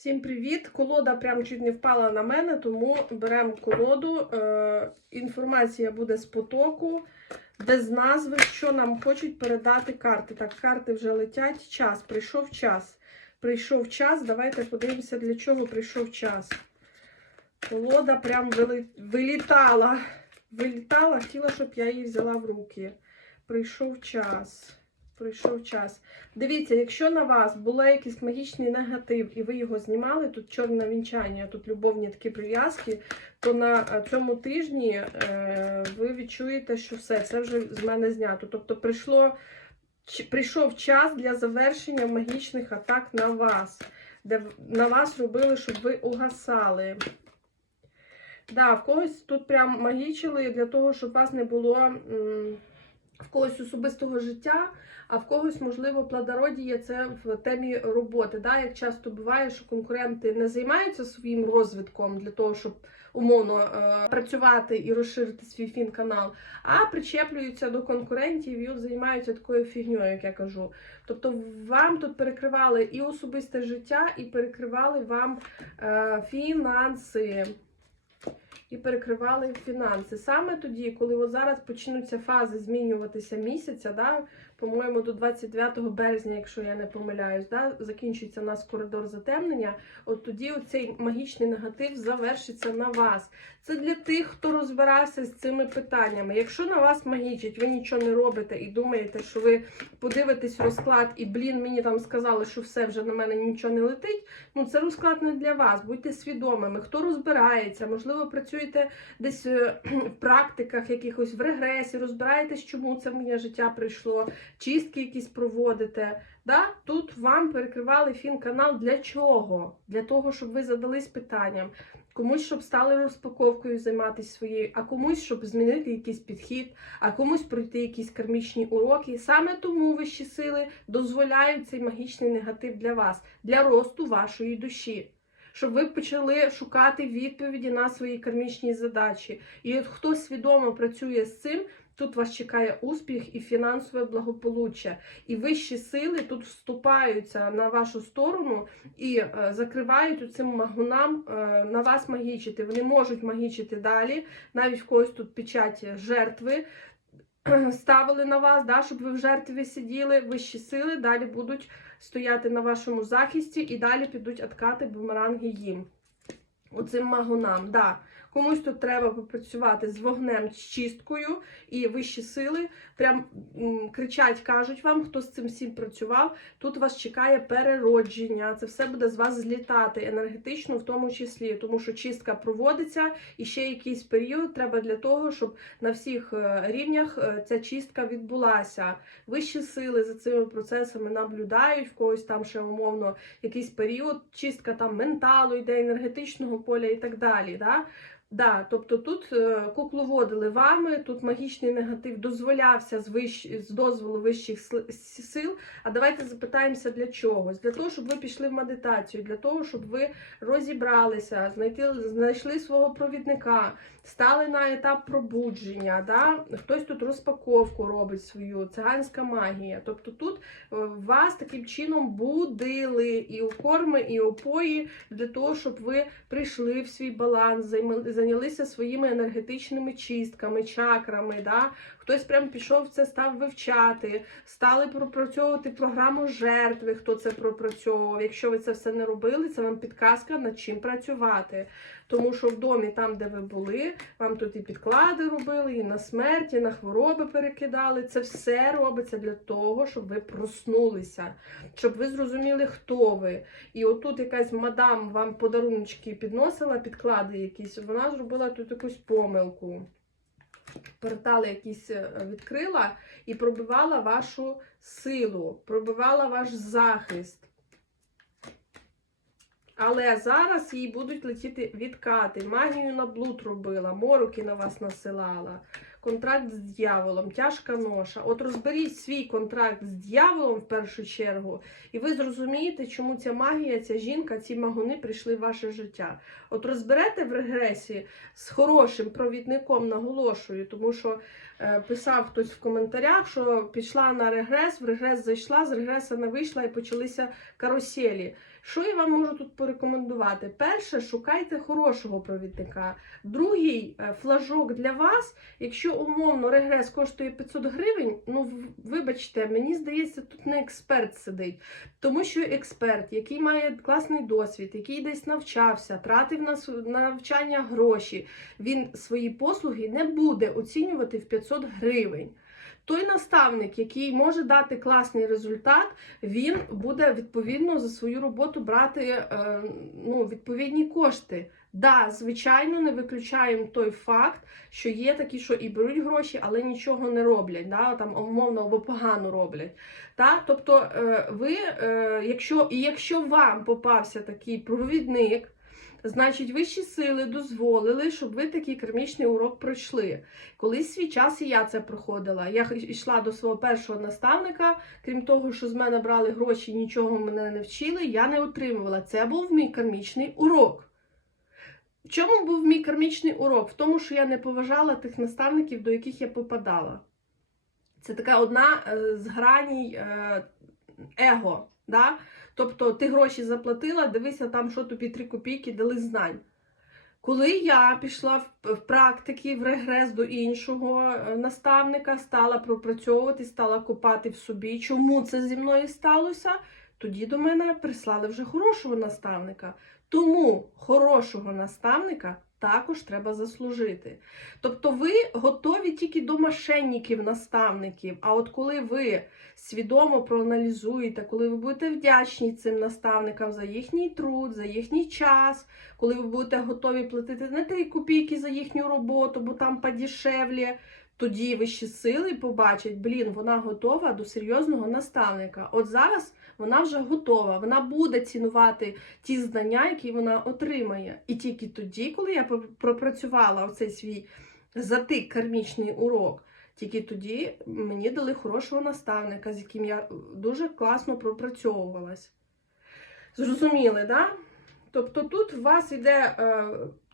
Всім привіт! Колода прям чуть не впала на мене, тому беремо колоду. Е, інформація буде з потоку, без назви, що нам хочуть передати карти. Так, карти вже летять. Час. Прийшов час. Прийшов час. Давайте подивимося, для чого прийшов час. Колода прям вилітала. Вилітала, хотіла, щоб я її взяла в руки. Прийшов час. Прийшов час. Дивіться, якщо на вас був якийсь магічний негатив, і ви його знімали, тут чорне вінчання, тут любовні такі прив'язки, то на е, цьому тижні е, ви відчуєте, що все, це вже з мене знято. Тобто прийшло, прийшов час для завершення магічних атак на вас, де на вас робили, щоб ви угасали. Да, в когось тут прям магічили для того, щоб вас не було в когось особистого життя, а в когось, можливо, плодородіє це в темі роботи. Да? Як часто буває, що конкуренти не займаються своїм розвитком для того, щоб умовно е, працювати і розширити свій фін-канал, а причеплюються до конкурентів і от займаються такою фігньою, як я кажу. Тобто вам тут перекривали і особисте життя, і перекривали вам е, фінанси. І перекривали фінанси. Саме тоді, коли от зараз почнуться фази змінюватися місяця, да, по-моєму, до 29 березня, якщо я не помиляюсь, да, закінчується у нас коридор затемнення, от тоді оцей магічний негатив завершиться на вас. Це для тих, хто розбирався з цими питаннями. Якщо на вас магічить, ви нічого не робите і думаєте, що ви подивитесь розклад, і блін, мені там сказали, що все вже на мене нічого не летить. Ну це розклад не для вас. Будьте свідомими. Хто розбирається, можливо, працюєте десь е, в практиках, якихось в регресі, розбираєтесь, чому це моє життя прийшло, чистки якісь проводите. Да? Тут вам перекривали фін-канал для чого? Для того, щоб ви задались питанням. Комусь, щоб стали розпаковкою займатися своєю, а комусь, щоб змінити якийсь підхід, а комусь пройти якісь кармічні уроки. Саме тому вищі сили дозволяють цей магічний негатив для вас, для росту вашої душі. Щоб ви почали шукати відповіді на свої кармічні задачі. І от хто свідомо працює з цим, тут вас чекає успіх і фінансове благополуччя. І вищі сили тут вступаються на вашу сторону і е, закривають цим магунам е, на вас магічити. Вони можуть магічити далі, навіть в когось тут печать жертви. Ставили на вас, да, щоб ви в жертві сиділи, вищі сили далі будуть стояти на вашому захисті і далі підуть откати бумеранги їм. Оцим магунам. Да. Комусь тут треба попрацювати з вогнем, з чисткою, і вищі сили прям кричать, кажуть вам, хто з цим всім працював. Тут вас чекає переродження. Це все буде з вас злітати енергетично, в тому числі, тому що чистка проводиться і ще якийсь період треба для того, щоб на всіх е, рівнях е, ця чистка відбулася. Вищі сили за цими процесами наблюдають, в когось там ще умовно якийсь період, чистка там менталу йде, енергетичного поля і так далі. Да? Да, тобто тут е, кукловодили вами, тут магічний негатив дозволявся з, вищ... з дозволу вищих сил. А давайте запитаємося для чогось. Для того, щоб ви пішли в медитацію, для того, щоб ви розібралися, знайти, знайшли свого провідника, стали на етап пробудження. Да? Хтось тут розпаковку робить свою, циганська магія. Тобто тут е, вас таким чином будили і укорми, і опої для того, щоб ви прийшли в свій баланс, займа- зайнялися своїми енергетичними чистками, чакрами. Да? Хтось прям пішов це, став вивчати, стали пропрацьовувати програму жертви, хто це пропрацьовував. Якщо ви це все не робили, це вам підказка над чим працювати. Тому що в домі, там, де ви були, вам тут і підклади робили, і на смерть, і на хвороби перекидали. Це все робиться для того, щоб ви проснулися, щоб ви зрозуміли, хто ви. І отут якась мадам вам подарунки підносила, підклади якісь, вона зробила тут якусь помилку. Портали якісь е, відкрила і пробивала вашу силу, пробивала ваш захист. Але зараз їй будуть летіти відкати. Магію на блуд робила, мороки на вас насилала. Контракт з дьяволом, тяжка ноша. От розберіть свій контракт з дьяволом в першу чергу, і ви зрозумієте, чому ця магія, ця жінка, ці магуни прийшли в ваше життя. От розберете в регресі з хорошим провідником, наголошую, тому що е, писав хтось в коментарях, що пішла на регрес, в регрес зайшла, з регреса не вийшла і почалися каруселі. Що я вам можу тут порекомендувати? Перше, шукайте хорошого провідника. Другий е, флажок для вас, якщо умовно регрес коштує 500 гривень, ну вибачте, мені здається, тут не експерт сидить. Тому що експерт, який має класний досвід, який десь навчався, тратив на навчання гроші, він свої послуги не буде оцінювати в 500 гривень. Той наставник, який може дати класний результат, він буде відповідно за свою роботу брати е, ну, відповідні кошти. Да, звичайно, не виключаємо той факт, що є такі, що і беруть гроші, але нічого не роблять, да, там умовно або погано роблять. Та? Тобто, е, ви, е, якщо, і якщо вам попався такий провідник, значить вищі сили дозволили, щоб ви такий кармічний урок пройшли. Колись свій час і я це проходила. Я йшла до свого першого наставника, крім того, що з мене брали гроші, нічого мене не вчили, я не отримувала. Це був мій кармічний урок. В чому був мій кармічний урок? В тому, що я не поважала тих наставників, до яких я попадала. Це така одна е, з граній е, его. Да? Тобто ти гроші заплатила, дивися там, що тобі 3 копійки дали знань. Коли я пішла в, практики, в регрес до іншого е, наставника, стала пропрацьовувати, стала копати в собі, чому це зі мною сталося, тоді до мене прислали вже хорошого наставника. Тому хорошого наставника також треба заслужити. Тобто ви готові тільки до мошенників, наставників. А от коли ви свідомо проаналізуєте, коли ви будете вдячні цим наставникам за їхній труд, за їхній час, коли ви будете готові платити не 3 копійки за їхню роботу, бо там подешевле, тоді вищі сили побачать, блін, вона готова до серйозного наставника. От зараз вона вже готова, вона буде цінувати ті знання, які вона отримає. І тільки тоді, коли я пропрацювала оцей свій затик кармічний урок, тільки тоді мені дали хорошого наставника, з яким я дуже класно пропрацьовувалась. Зрозуміли, да? Тобто тут у вас йде е,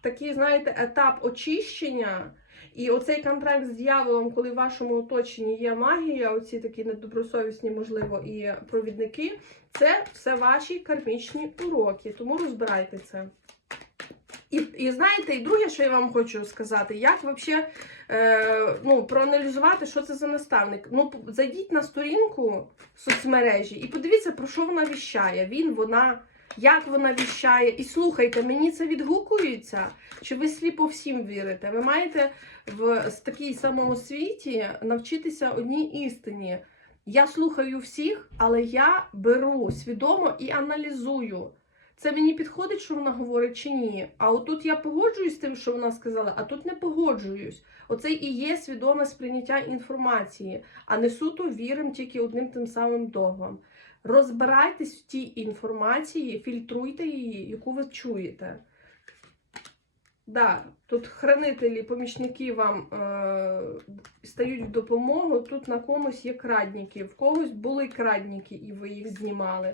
такий, знаєте, етап очищення. І оцей контракт з дьяволом, коли в вашому оточенні є магія, оці такі недобросовісні, можливо, і провідники, це все ваші кармічні уроки. Тому розбирайте це. І, і знаєте, і друге, що я вам хочу сказати, як взагалі е, ну, проаналізувати, що це за наставник. Ну, зайдіть на сторінку соцмережі і подивіться, про що вона віщає. Він, вона, як вона віщає. І слухайте, мені це відгукується, чи ви сліпо всім вірите? Ви маєте в такій самоосвіті навчитися одній істині. Я слухаю всіх, але я беру свідомо і аналізую. Це мені підходить, що вона говорить, чи ні. А отут я погоджуюсь з тим, що вона сказала, а тут не погоджуюсь. Оце і є свідоме сприйняття інформації, а не суто вірим тільки одним тим самим догмам. Розбирайтесь в тій інформації, фільтруйте її, яку ви чуєте. Да, тут хранителі, помічники вам е, стають в допомогу. Тут на комусь є крадники, в когось були крадники, і ви їх знімали.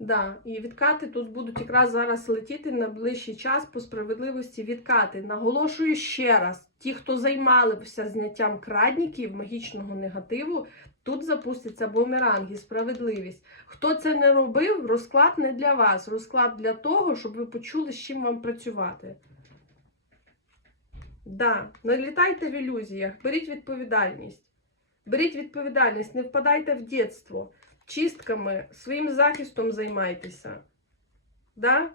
Да, і відкати тут будуть якраз зараз летіти на ближчий час по справедливості відкати. Наголошую ще раз: ті, хто займалися зняттям крадників, магічного негативу, тут запуститься бумеранги, справедливість. Хто це не робив, розклад не для вас. Розклад для того, щоб ви почули, з чим вам працювати. Да, літайте в ілюзіях, беріть відповідальність. Беріть відповідальність, не впадайте в дитинство. Чистками, своїм захистом займайтеся. Да?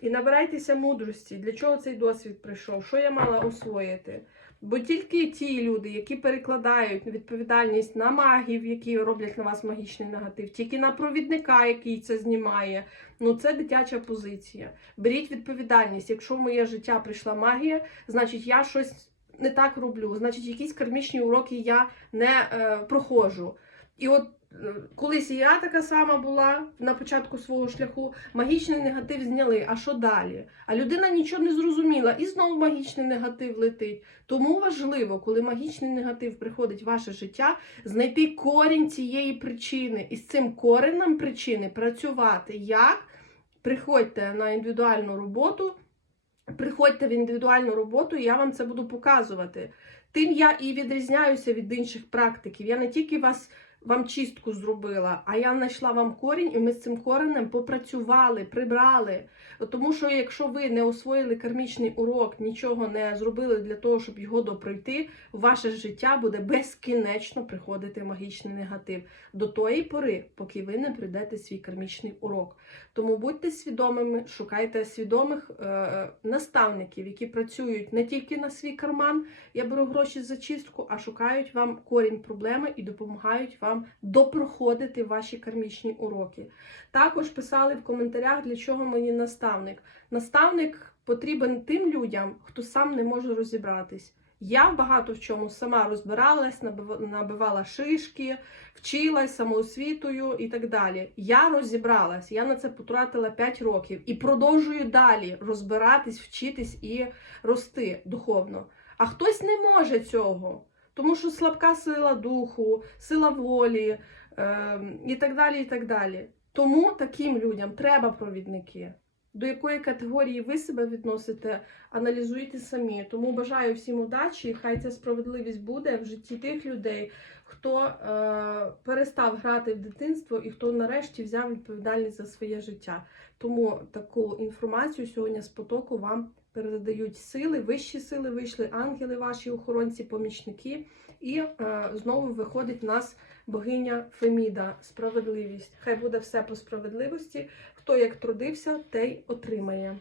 І набирайтеся мудрості, для чого цей досвід прийшов, що я мала освоїти. Бо тільки ті люди, які перекладають відповідальність на магів, які роблять на вас магічний негатив, тільки на провідника, який це знімає, ну це дитяча позиція. Беріть відповідальність. Якщо в моє життя прийшла магія, значить я щось не так роблю, значить якісь кармічні уроки я не е, проходжу. І от колись і я така сама була на початку свого шляху, магічний негатив зняли. А що далі? А людина нічого не зрозуміла, і знову магічний негатив летить. Тому важливо, коли магічний негатив приходить в ваше життя, знайти корінь цієї причини і з цим коренем причини працювати. Як? Приходьте на індивідуальну роботу. Приходьте в індивідуальну роботу, і я вам це буду показувати. Тим я і відрізняюся від інших практиків. Я не тільки вас вам чистку зробила, а я знайшла вам корінь, і ми з цим коренем попрацювали, прибрали. Тому що якщо ви не освоїли кармічний урок, нічого не зробили для того, щоб його допройти, ваше життя буде безкінечно приходити магічний негатив до тої пори, поки ви не пройдете свій кармічний урок. Тому будьте свідомими, шукайте свідомих е, наставників, які працюють не тільки на свій карман, я беру гроші за чистку, а шукають вам корінь проблеми і допомагають вам допроходити ваші кармічні уроки. Також писали в коментарях, для чого мені наставник. Наставник потрібен тим людям, хто сам не може розібратись. Я багато в чому сама розбиралась, набивала шишки, вчилась самоосвітою і так далі. Я розібралась, я на це потратила 5 років і продовжую далі розбиратись, вчитись і рости духовно. А хтось не може цього, тому що слабка сила духу, сила волі ем, і так далі. і так далі. Тому таким людям треба провідники. До якої категорії ви себе відносите, аналізуйте самі. Тому бажаю всім удачі. Хай ця справедливість буде в житті тих людей, хто е, перестав грати в дитинство і хто нарешті взяв відповідальність за своє життя. Тому таку інформацію сьогодні з потоку вам передають сили, вищі сили вийшли, ангели, ваші охоронці, помічники. І е, знову виходить в нас богиня Феміда, справедливість. Хай буде все по справедливості. Хто як трудився, те й отримає.